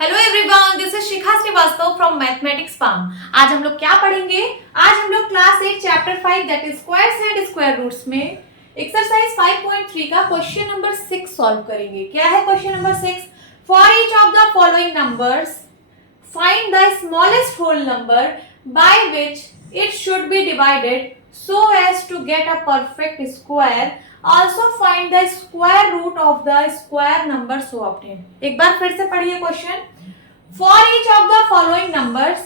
Hello everyone, this is Shikha Srivastava from mathematics palm. आज हम लोग क्या पढ़ेंगे? आज हम लोग class 8 chapter 5 that is squares and square roots में एक्सरसाइज 5.3 का क्वेश्चन नंबर 6 सॉल्व करेंगे। क्या है question number 6? For each of the following numbers find the smallest whole number by which it should be divided so as to get a perfect square. Also find the square root of the square number so obtained. एक बार फिर से पढ़िए question. For each of the following numbers,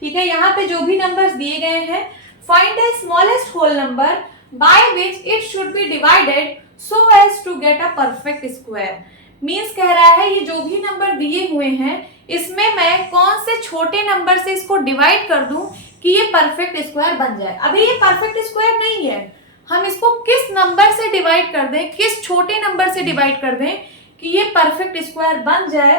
ठीक है, यहाँ पे जो भी नंबर्स दिए गए हैं, find the smallest whole number by which it should be divided so as to get a perfect square. Means कह रहा है ये जो भी नंबर दिए हुए हैं इसमें मैं कौन से छोटे नंबर से इसको डिवाइड कर दूं कि ये परफेक्ट स्क्वायर बन जाए। अभी ये परफेक्ट स्क्वायर नहीं है, हम इसको किस नंबर से डिवाइड कर दें, किस छोटे नंबर से डिवाइड कर दें कि ये परफेक्ट स्क्वायर बन जाए।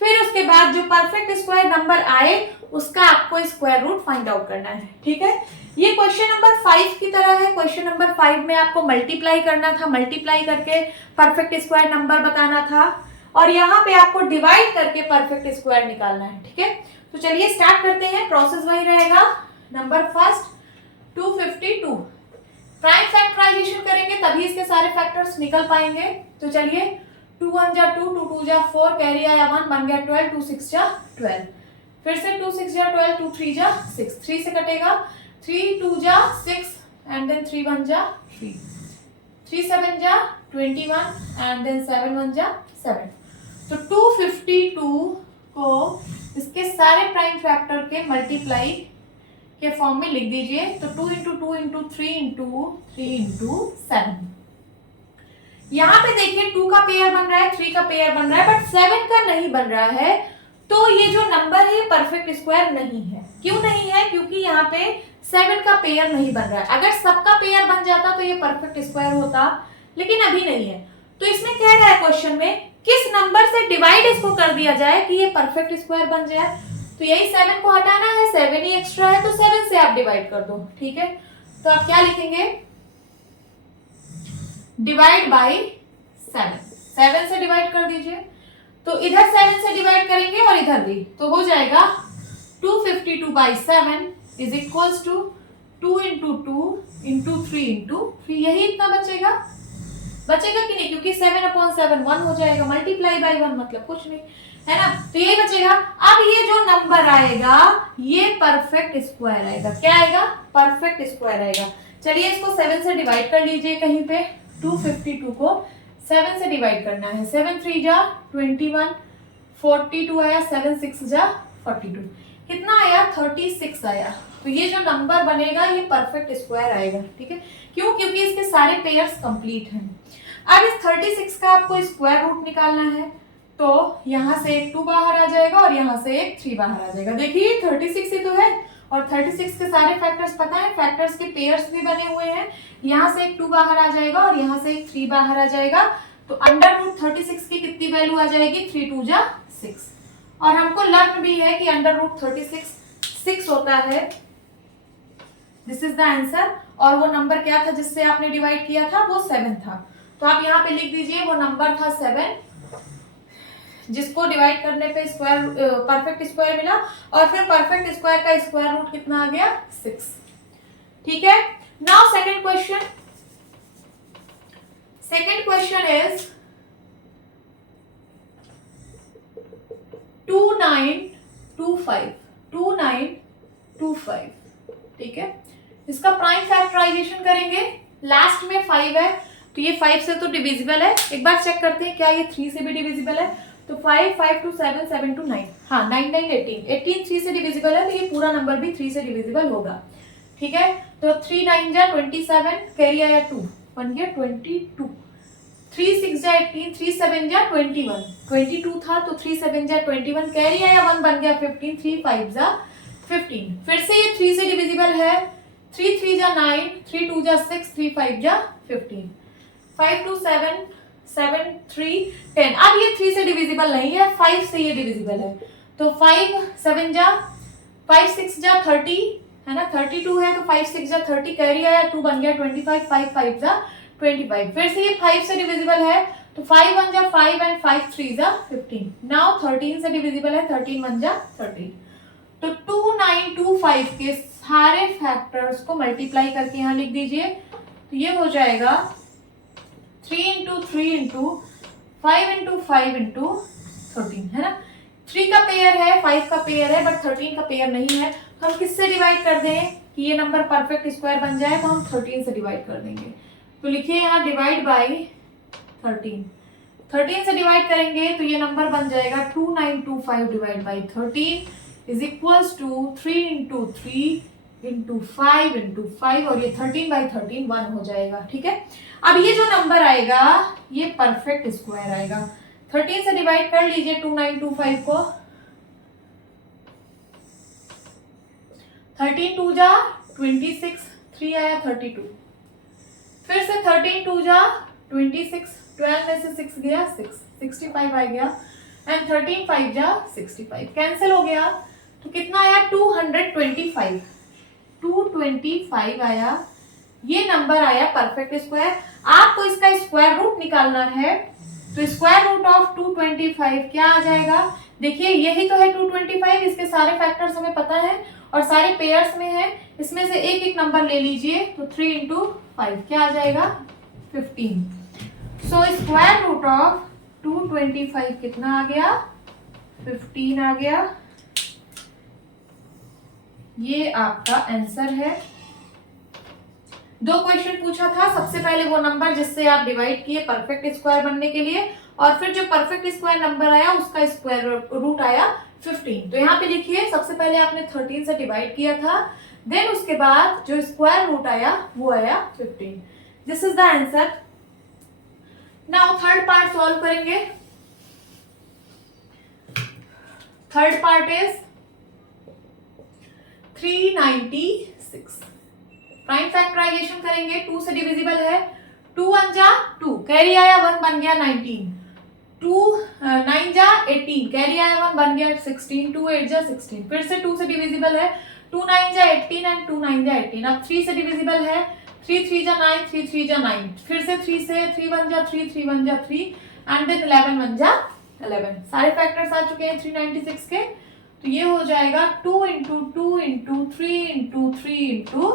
फिर उसके बाद जो परफेक्ट स्क्वायर नंबर आए उसका आपको स्क्वायर रूट फाइंड आउट करना है। ठीक है, ये क्वेश्चन नंबर 5 की तरह है। क्वेश्चन नंबर 5 में आपको मल्टीप्लाई करना था, मल्टीप्लाई करके परफेक्ट स्क्वायर नंबर बताना था और यहाँ पे आपको डिवाइड करके परफेक्ट स्क्वायर निकालना है। ठीक है, तो चलिए स्टार्ट करते हैं। प्रोसेस वही रहेगा। नंबर फर्स्ट 252 प्राइम फैक्टराइजेशन करेंगे तभी इसके सारे फैक्टर्स निकल पाएंगे। तो चलिए 2 1 जा 2, 2 2 जा 4, कैरी आया 1, बन गया 12, 2 6 जा 12। फिर से 2 6 जा 12, 2 3 जा 6, 3 से कटेगा 3 2 जा 6 एंड देन 3 1 जा 3, 3 7 जा 21 एंड देन 7 1 जा 7। तो 252 को इसके सारे प्राइम फैक्टर के मल्टीप्लाई के फॉर्म में लिख दीजिए। तो 2 इंटू 2 इंटू 3 इंटू 3 इंटू 7। यहाँ पे देखिए 2 का पेयर बन रहा है, 3 का पेयर बन रहा है, बट 7 का नहीं बन रहा है। तो ये जो नंबर है परफेक्ट स्क्वायर नहीं है। क्यों नहीं है? क्योंकि यहाँ पे 7 का पेयर नहीं बन रहा है। अगर सबका पेयर बन जाता तो ये परफेक्ट स्क्वायर होता, लेकिन अभी नहीं है। तो इसमें कह रहा है क्वेश्चन में किस नंबर से डिवाइड इसको कर दिया जाए कि ये परफेक्ट स्क्वायर बन जाए। तो यही 7 को हटाना है, 7 ही एक्स्ट्रा है, तो 7 से आप डिवाइड कर दो। ठीक है, तो आप क्या लिखेंगे? डिवाइड बाय 7, 7 से डिवाइड कर दीजिए। तो इधर 7 से डिवाइड करेंगे और इधर भी, तो हो जाएगा 252 by 7 is equals to 2 into 2 into 3 into 3। यही इतना बचेगा कि नहीं? क्योंकि 7/7 1 हो जाएगा, मल्टीप्लाई बाय 1 मतलब कुछ नहीं है ना, तो यही बचेगा। अब ये जो नंबर आएगा ये परफेक्ट स्क्वायर आएगा। क्या आएगा? परफेक्ट स्क्वायर आएगा। चलिए इसको 7 से डिवाइड कर लीजिए कहीं पे। 252 को 7 से डिवाइड करना है। 7 3 जा 21, 42 आया, 7 6 जा 42, कितना आया? 36 आया। तो ये जो नंबर बनेगा ये परफेक्ट स्क्वायर आएगा। ठीक है, क्यों? क्योंकि इसके सारे पेयर्स कंप्लीट हैं। अब इस 36 का आपको स्क्वायर रूट निकालना है, तो यहां से एक 2 बाहर आ जाएगा और यहां से एक 3 बाहर आ जाएगा। देखिए 36 ही तो है और 36 के सारे फैक्टर्स पता है, फैक्टर्स के पेयर्स भी बने हुए हैं। यहां से एक 2 बाहर आ जाएगा और यहां से एक 3 बाहर आ जाएगा। तो अंडर रूट 36 की कितनी वैल्यू आ जाएगी? 3 2 जा 6। और हमको लर्न भी है कि अंडर रूट 36 6 होता है। This is the answer. और वो नंबर क्या था जिससे आपने डिवाइड किया था? वो 7 था। तो आप यहाँ पे लिख दीजिए वो नंबर था 7 जिसको डिवाइड करने पे स्क्वायर परफेक्ट स्क्वायर मिला। और फिर परफेक्ट स्क्वायर का स्क्वायर रूट कितना आ गया? 6। ठीक है, now second question. Second question is 2925 2925। ठीक है, इसका प्राइम फैक्टराइजेशन करेंगे। लास्ट में 5 है तो ये 5 से तो डिविजिबल है। एक बार चेक करते हैं क्या ये 3 से भी डिविजिबल है। तो 5 5 2 7 7 2 9, हाँ 9 9 18 18 3 से डिविजिबल है, तो ये पूरा नंबर भी 3 से डिविजिबल होगा। ठीक है, तो 3 9 जा 27, कैरी आया 2, बन गया 22, 3 6 जा 18, 3 7 जा 21, 22 था तो 3 7 जा 21, कैरी आया 1, बन गया 15, 3 5 जा 15। फिर से ये 3 से डिविजिबल है। 3 3 जा 9, 3 2 जा 6, 3 5 जा 15, 5 2 7 7 3 10। अब ये 3 से डिविजिबल नहीं है, 5 से ये डिविजिबल है। तो 5 7 जा 5 6 जा 30 है ना, 32 है तो 5 6 जा 30, कैरी आया 2, बन गया 25, 5 5 जा 25। फिर से ये 5 से डिविजिबल है तो 5 1 जा 5 एंड 5 3 जा 15। नाउ 13 से डिविजिबल है, 13 1 जा 13। तो 2925 के सारे फैक्टर्स को मल्टीप्लाई करके यहाँ लिख दीजिए। तो ये हो जाएगा 3 इंटू 3 इंटू 5 इंटू 5 इंटू 13, है ना। 3 का पेयर है, 5 का पेयर है, बट 13 का पेयर नहीं है। तो हम किससे डिवाइड कर दें कि ये नंबर परफेक्ट स्क्वायर बन जाए, तो हम 13 से डिवाइड कर देंगे। तो लिखिए यहाँ डिवाइड बाई 13। 13 से डिवाइड करेंगे तो ये नंबर बन जाएगा 2925 divide by 13 is equals to 3 into 3 into 5 into 5, और ये 13 बाई 13 1 हो जाएगा। ठीक है, अब ये जो नंबर आएगा ये परफेक्ट स्क्वायर आएगा। 13 से डिवाइड कर लीजिए 2925 को। 13 2 जा 26, 3 आया 32। फिर से 13 2 जा 26, 12 में से 6 गया 6, 65 आ गया। एंड 13 5 जा 65, कैंसिल हो गया। तो कितना आया 225, 225 आया। ये नंबर आया परफेक्ट स्क्वायर। आपको इसका स्क्वायर रूट निकालना है, तो स्क्वायर रूट ऑफ 225 क्या आ जाएगा। देखिए यही तो है 225, इसके सारे फैक्टर्स हमें पता है और सारे पेयर्स में है। इसमें से एक एक नंबर ले लीजिए। तो 3 इंटू 5 क्या आ जाएगा 15। सो स्क्वायर रूट ऑफ 225 कितना आ गया 15 आ गया। ये आपका आंसर है। 2 क्वेश्चन पूछा था, सबसे पहले वो नंबर जिससे आप डिवाइड किए परफेक्ट स्क्वायर बनने के लिए, और फिर जो परफेक्ट स्क्वायर नंबर आया उसका स्क्वायर रूट आया 15। तो यहाँ पे लिखिए सबसे पहले आपने 13 से डिवाइड किया था, देन उसके बाद जो स्क्वायर रूट आया वो आया 15। This is the answer. Now third part solve करेंगे। Third part is 396। Prime factorization करेंगे, 2 से डिविजिबल है। 2 1 जा 2, कैरी आया 1 बन गया 19। 2 9 जा 18, कैरी आया 1 बन गया 16। 2 8 जा 16, फिर से 2 से डिविजिबल है। 2 9 जा 18 एंड 2 9 जा 18। अब 3 से डिविजिबल है। 3 3 जा 9, 3 3 जा 9, फिर से 3 से 3 1 जा 3, 3 1 जा 3 एंड देन 11 1 जा 11। सारे फैक्टर्स आ चुके हैं 396 के। तो ये हो जाएगा 2 इंटू 2 इंटू 3 इंटू 3 इंटू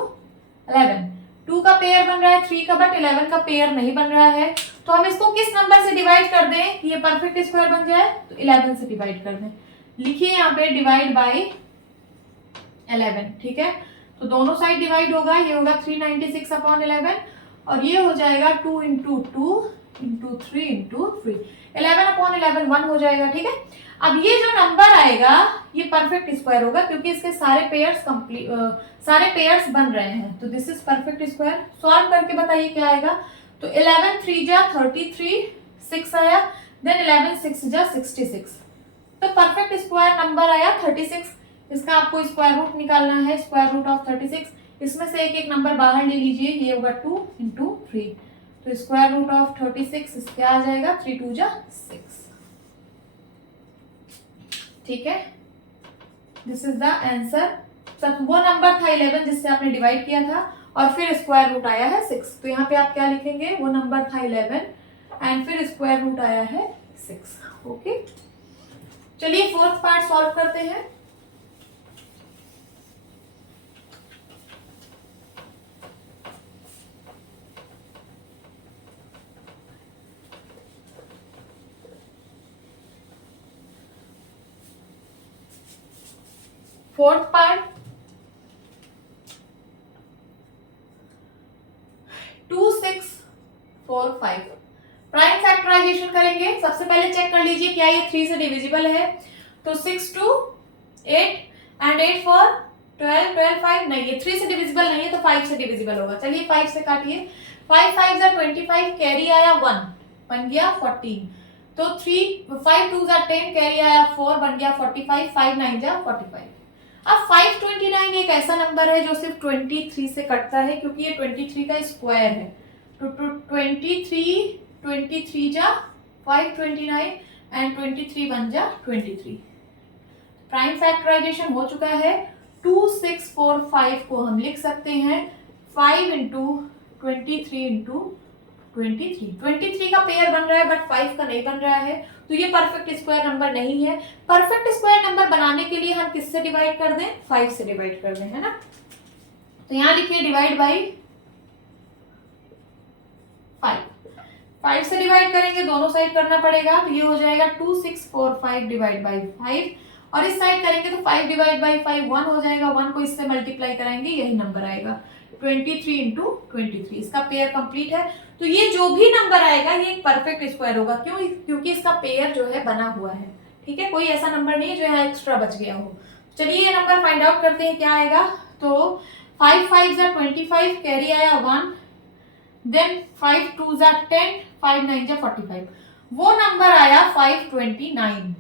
11। 2 का पेयर बन रहा है 3 का, बट 11 का पेयर नहीं बन रहा है। तो हम इसको किस नंबर से डिवाइड कर दें कि ये परफेक्ट स्क्वायर बन जाए, तो 11 से डिवाइड कर दें। लिखिए यहाँ पे डिवाइड बाई 11। ठीक है, तो दोनों साइड डिवाइड होगा, ये होगा 396 अपॉन 11 और ये हो जाएगा 2 इंटू 2 इंटू 3 इंटू 3। 11 अपॉन 11 1 हो जाएगा। ठीक है, अब ये जो नंबर आएगा ये परफेक्ट स्क्वायर होगा क्योंकि इसके सारे पेयर्स बन रहे हैं। तो this is perfect square. Solve करके बताइए क्या आएगा। तो 11 3 जा 33, 6 आया, देन 11 6 जा 66। तो परफेक्ट स्क्वायर नंबर आया 36। इसका आपको स्क्वायर रूट निकालना है, स्क्वायर रूट ऑफ 36। इसमें से एक एक नंबर बाहर ले लीजिए, ये होगा 2 इंटू 3। तो स्क्वायर रूट ऑफ 36 क्या आ जाएगा 3 2 जा 6। ठीक है, दिस इज द आंसर। वो नंबर था 11 जिससे आपने डिवाइड किया था और फिर स्क्वायर रूट आया है 6। तो यहाँ पे आप क्या लिखेंगे, वो नंबर था 11 एंड फिर स्क्वायर रूट आया है 6। ओके, चलिए फोर्थ पार्ट सॉल्व करते हैं। Fourth part 2 6 4 5। प्राइम फैक्टराइजेशन करेंगे। सबसे पहले चेक कर लीजिए क्या ये 3 से डिविजिबल है। तो 6 2 8 एंड 8 4 12 12 5 नहीं, ये 3 से डिविजिबल नहीं है तो 5 से डिविजिबल होगा। चलिए 5 से काटिए। 5 5 जा 25, कैरी आया 1 बन गया 14। तो 5 2 जा 10, कैरी आया 4 बन गया 45, 5 9 जा 45। अब 529 एक ऐसा नंबर है जो सिर्फ 23 से कटता है क्योंकि ये 23 का स्क्वायर है। तो 23 जा 529 एंड 23 बन जा 23। प्राइम फैक्टराइजेशन हो चुका है। 2645 को हम लिख सकते हैं 5 इंटू 23 इंटू 23 का पेयर बन रहा है बट 5 का नहीं बन रहा है, तो ये परफेक्ट स्क्वायर नंबर नहीं है। परफेक्ट स्क्वायर नंबर बनाने के लिए हम किससे डिवाइड कर दें? 5 से डिवाइड कर दें, है ना। तो यहां लिखिए डिवाइड बाई 5 से डिवाइड करेंगे, दोनों साइड करना पड़ेगा, तो ये हो जाएगा 2645 डिवाइड बाई 5, और इस साइड करेंगे तो 5 डिवाइड बाई 5 1 हो जाएगा, 1 को इससे मल्टीप्लाई कराएंगे यही नंबर आएगा 23 इंटू 23। इसका पेयर कंप्लीट है। तो ये जो भी नंबर आएगा ये एक परफेक्ट स्क्वायर होगा, क्यों? क्योंकि इसका पेयर जो है बना हुआ है, ठीक है। कोई ऐसा नंबर नहीं है जो यहाँ एक्स्ट्रा बच गया हो। चलिए ये नंबर फाइंड आउट करते हैं क्या आएगा। तो 5 5 जा 25, कैरी आया 1, देन 5 2 जा 10, 5 9 जा 45, वो नंबर आया 529।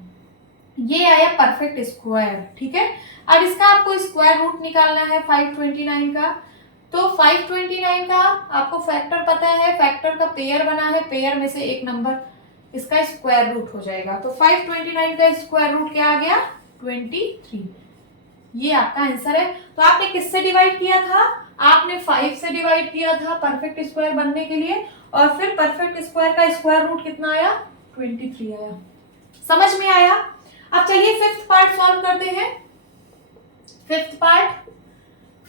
ये आया परफेक्ट स्क्वायर, ठीक है। अब इसका आपको स्क्वायर रूट निकालना है 529 का। तो 529 का आपको फैक्टर पता है, फैक्टर का पेयर बना है, पेयर में से एक नंबर इसका स्क्वायर रूट हो जाएगा। तो 529 का स्क्वायर रूट क्या आ गया? 23। ये आपका आंसर है। तो आपने किससे डिवाइड किया था? आपने 5 से डिवाइड किया था परफेक्ट स्क्वायर बनने के लिए, और फिर परफेक्ट स्क्वायर का स्क्वायर रूट कितना आया? 23 आया। समझ में आया? अब चलिए फिफ्थ पार्ट सॉल्व करते हैं।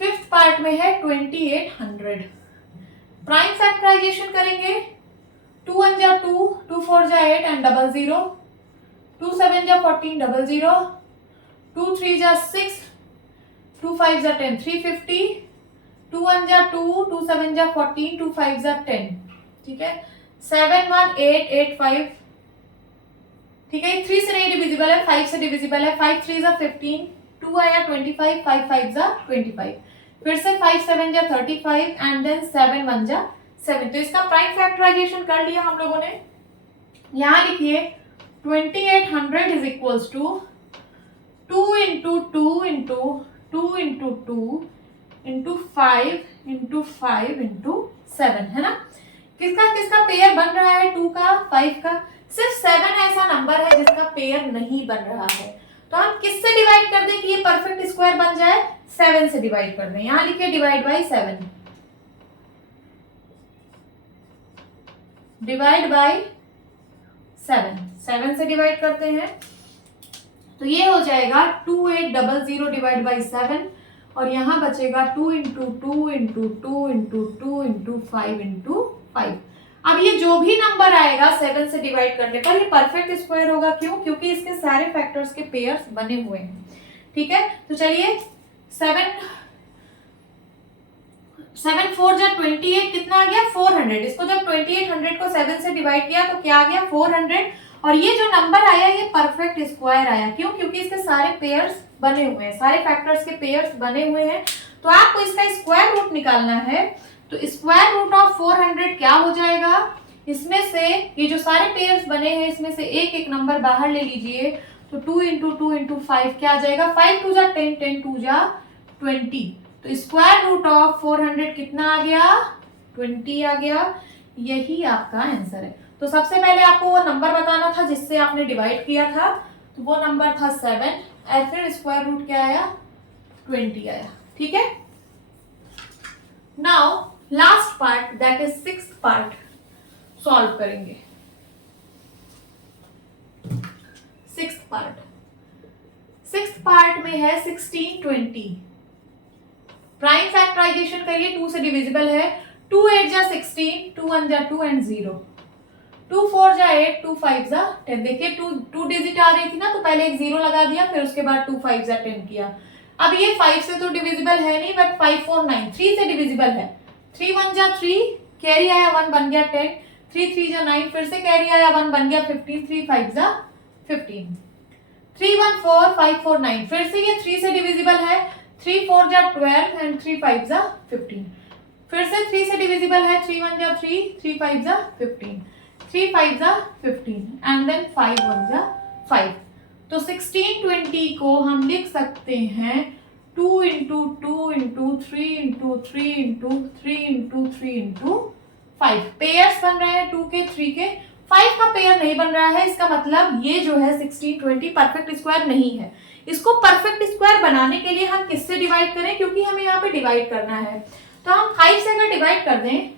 फिफ्थ पार्ट में है 2800। प्राइम फैक्टराइजेशन करेंगे। 2 1 जा 2, 2 4 जा 8 एंड 00, 2 7 जा 14 00, 2 3 जा 6, 2 5 जा 10 350, 2 1 जा 2, 2 7 जा 14, 2 5 जा 10, ठीक है। 7 1 8 8 5, ठीक है। 3 से नहीं डिविजिबल है, 5 से डिविजिबल है। 5 3 जा 15, 2 आया 25, 5 5 जा 25, फिर से 5 7 जा 35 एंड देन 7 1 जा 7। तो इसका प्राइम फैक्टराइजेशन कर लिया हम लोगों ने। यहां लिखिए 2800 is equals to 2 into 2 into 2 into 2 into 5 into 5 into 7, है ना। किसका किसका पेयर बन रहा है? 2 का, 5 का। सिर्फ 7 ऐसा नंबर है जिसका पेयर नहीं बन रहा है, तो हम किससे डिवाइड कर दें कि ये परफेक्ट स्क्वायर बन जाए? 7 से डिवाइड कर दें। यहां लिखिए डिवाइड बाई 7, डिवाइड बाई 7 से डिवाइड करते हैं, तो ये हो जाएगा 2800 डिवाइड बाई 7, और यहां बचेगा 2 into 2 into 2 into 2 into 5 into 5। अब ये जो भी नंबर आएगा 7 से डिवाइड करने पर ये परफेक्ट स्क्वायर होगा, क्यों? क्योंकि इसके सारे फैक्टर्स के पेयर्स बने हुए हैं, ठीक है। तो चलिए 7 4 जा 28 कितना आ गया? 400। इसको जब 2800 को 7 से डिवाइड किया तो क्या आ गया? 400। और ये जो नंबर आया ये परफेक्ट स्क्वायर आया, क्यों? क्योंकि इसके सारे पेयर्स बने हुए हैं, सारे फैक्टर्स के पेयर्स बने हुए हैं। तो आपको इसका स्क्वायर रूट निकालना है। तो स्क्वायर रूट ऑफ 400 क्या हो जाएगा? इसमें से ये जो सारे पेयर्स बने हैं इसमें से एक एक नंबर बाहर ले लीजिए। तो 2 इंटू 2 इंटू 5 क्या आ जाएगा? 5 2 जा 10, 10 2 जा 20। तो स्क्वायर रूट ऑफ 400 कितना आ गया? 20 आ गया। यही आपका आंसर है। तो सबसे पहले आपको वो नंबर बताना था जिससे आपने डिवाइड किया था, तो वो नंबर था 7, और फिर स्क्वायर रूट क्या आया? 20 आया, ठीक है। Now last part that is sixth part solve करेंगे। सिक्स्थ पार्ट में है 1620। प्राइम फैक्टराइजेशन करिए, 2 से डिविजिबल है। 2 8 जा 16, 2 1 जा 2 एंड 0, 2 4 जा 8, 2 5 जा 10। देखिए 2 डिजिट आ रही थी ना, तो पहले एक 0 लगा दिया, फिर उसके बाद 2 5 जा 10 किया। अब ये 5 से तो डिविजिबल है नहीं, बट 5 4 9 3 से डिविजिबल है। 3 1 जा 3, कैरी आया 1 बन गया 10, 3 3 जा 9, फिर से कैरी आया 1 बन गया 15, 3 5 जा 15, 3 1 4 5 4 9, फिर से ये 3 से डिविजिबल है। 3 4 जा 12 एंड 3 5 जा 15, फिर से 3 से डिविजिबल है। 3 1 जा 3, 3 5 जा 15, 3 5 जा 15 एंड देन 5 1 जा 5। तो 1620 को हम लिख सकते हैं 2 into 2 into 3 into 3 into 3 into 3 into 5। Pairs बन रहे हैं 2 के, 3 के, 5 का पेयर नहीं बन रहा है। इसका मतलब ये जो है 1620 परफेक्ट स्क्वायर नहीं है। इसको परफेक्ट स्क्वायर बनाने के लिए हम किससे डिवाइड करें? क्योंकि हमें यहाँ पे डिवाइड करना है, तो हम 5 से अगर डिवाइड कर दें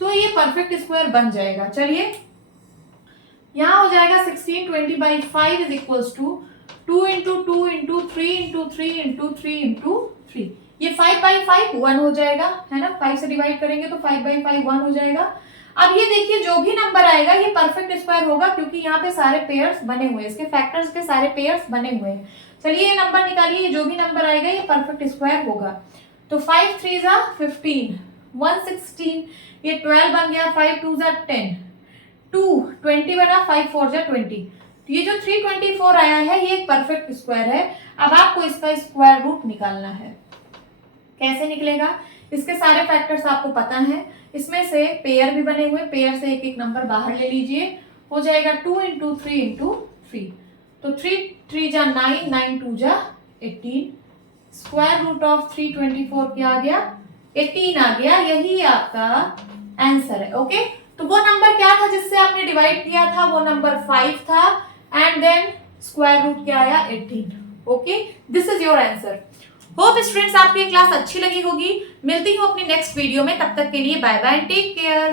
तो ये परफेक्ट स्क्वायर बन जाएगा। चलिए यहाँ हो जाएगा 1620/5 is equals to 2 into 2 into 3 into 3 into 3 into 3। ये 5/5 1 हो जाएगा, है ना, 5 से डिवाइड करेंगे तो 5/5 1 हो जाएगा। अब ये देखिए जो भी नंबर आएगा ये परफेक्ट स्क्वायर होगा क्योंकि यहाँ पे सारे पेयर्स बने हुए हैं, इसके फैक्टर्स के सारे पेयर्स बने हुए हैं। चलिए ये नंबर निकालिए, ये जो भी नंबर आएगा ये परफेक्ट स्क्वायर होगा। तो 5 3 जा 15, 116, ये 12 बन गया, 5 2 जा 10, 2 20 बना, 5 4 जा 20। ये जो 324 आया है ये एक परफेक्ट स्क्वायर है। अब आपको इसका स्क्वायर रूट निकालना है। कैसे निकलेगा? इसके सारे फैक्टर्स आपको पता है, इसमें से पेयर भी बने हुए, पेयर से एक एक नंबर बाहर ले लीजिए, हो जाएगा 2 इंटू 3 इंटू 3। तो 3 3 जा 9, 9 2 जा 18, स्क्वायर रूट ऑफ 324 क्या आ गया? 18 आ गया। यही आपका आंसर है। ओके, तो वो नंबर क्या था जिससे आपने डिवाइड किया था? वो नंबर 5 था एंड देन स्क्वायर रूट क्या आया? 18। Okay, this is your answer. Hope students आपकी क्लास अच्छी लगी होगी। मिलती हूँ अपनी नेक्स्ट वीडियो में, तब तक के लिए बाय बाय, टेक केयर।